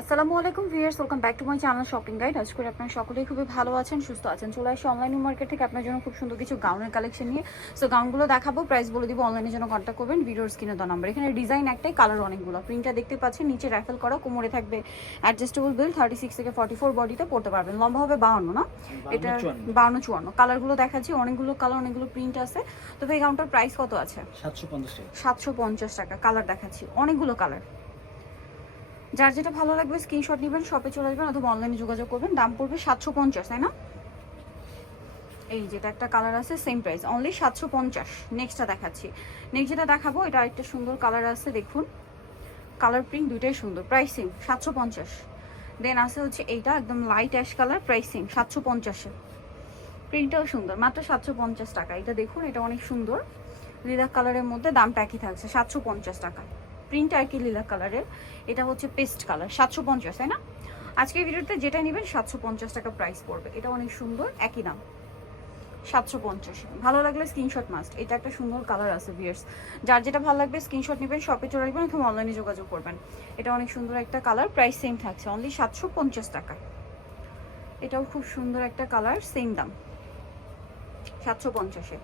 আসসালামু আলাইকুম viewers welcome back to my channel shopping guide. আজ করে আপনারা সকলেই খুবই ভালো আছেন সুস্থ আছেন। চলে আসি অনলাইন মার্কেট থেকে আপনার জন্য খুব সুন্দর কিছু গাউনের কালেকশন নিয়ে। সো গাউনগুলো দেখাবো প্রাইস বলে দিব অনলাইনের জন্য কন্ট্যাক্ট করবেন। ভিডিওর স্ক্রিনে দেওয়া নাম্বার এখানে ডিজাইন একটাই কালার অনেকগুলো। প্রিন্টটা দেখতে পাচ্ছেন নিচে র্যাফেল করা কোমরে থাকবে অ্যাডজাস্টেবল বিল থার্টি সিক্স থেকে ফর্টি ফোর বডিতে পড়তে পারবেন। লম্বা হবে বাহান্ন না? এটা বাহান্ন চুয়ান্ন। কালারগুলো দেখাচ্ছি অনেকগুলো কালার অনেকগুলো প্রিন্ট আছে। তবে এই গাউনটার প্রাইস কত আছে? সাতশো পঞ্চাশ টাকা। কালার দেখাচ্ছি। অনেকগুলো কালার যার যেটা ভালো লাগবে স্ক্রিনশট নেবেন শপে চলে আসবেন অথবা অনলাইনে যোগাযোগ করবেন। দাম পড়বে সাতশো পঞ্চাশ, তাই না? এই যেটা একটা কালার আছে সেম প্রাইস অনলি সাতশো পঞ্চাশ। নেক্সটটা দেখাচ্ছি। নেক্সট যেটা দেখাবো, এটা একটা সুন্দর কালার আছে, দেখুন। কালার প্রিন্ট দুইটাই সুন্দর প্রাইস সেম সাতশো পঞ্চাশ। দেন আছে হচ্ছে এইটা, একদম light ash colour price same সাতশো পঞ্চাশে প্রিন্টটাও সুন্দর, মাত্র সাতশো পঞ্চাশ টাকা। এটা দেখুন, এটা অনেক সুন্দর। লিলাক কালারের মধ্যে দামটা একই থাকছে, সাতশো পঞ্চাশ টাকা প্রিন্ট আর কি লিলাক কালারের, এটা হচ্ছে পেস্ট কালার, সাতশো পঞ্চাশ, তাই না? আজকের ভিডিওতে যেটা নেবেন, সাতশো পঞ্চাশ টাকা প্রাইস পড়বে। এটা অনেক সুন্দর, একই দাম। সাতশো পঞ্চাশ। ভালো লাগলে স্ক্রিনশট মাস্ট এটা একটা সুন্দর কালার আছে ভিয়ার্স যার যেটা ভালো লাগবে স্ক্রিনশট নেবেন শপে চলে আসবেন অথবা অনলাইনে যোগাযোগ করবেন। এটা অনেক সুন্দর একটা কালার প্রাইস সেম থাকছে অনলি সাতশো পঞ্চাশ টাকা। এটাও খুব সুন্দর একটা কালার সেম দাম। সাতশো পঞ্চাশে।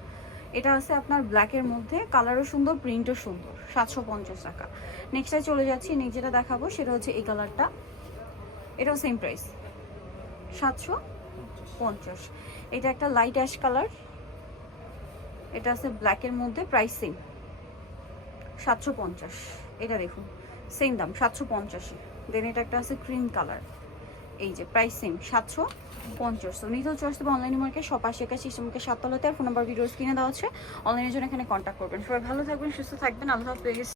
এটা আছে আপনার ব্ল্যাকের মধ্যে কালারও সুন্দর প্রিন্টও সুন্দর, সাতশো পঞ্চাশ টাকা। নেক্সটে চলে যাচ্ছি নেক্সট যেটা দেখাবো সেটা হচ্ছে এই কালারটা এটাও সেম প্রাইস সাতশো পঞ্চাশ। এটা একটা লাইট অ্যাশ কালার এটা আছে ব্ল্যাকের মধ্যে প্রাইস সেম সাতশো পঞ্চাশ, এটা দেখুন সেম দাম, সাতশো পঞ্চাশে দেন এটা একটা আছে ক্রিম কালার এই যে প্রাইস সেম সাতশো পঞ্চাশ। তো নিতে চয়েস তবে অনলাইন মার্কেট সব পাশে কাছে সিস্টেমকে সাততলাতে আর ফোন নাম্বার ভিডিওস কিনে দেওয়া হচ্ছে। অনলাইনের জন্য এখানে কন্ট্যাক্ট করবেন। সবাই ভালো থাকবেন, সুস্থ থাকবেন। আল্লাহ হাফেজ।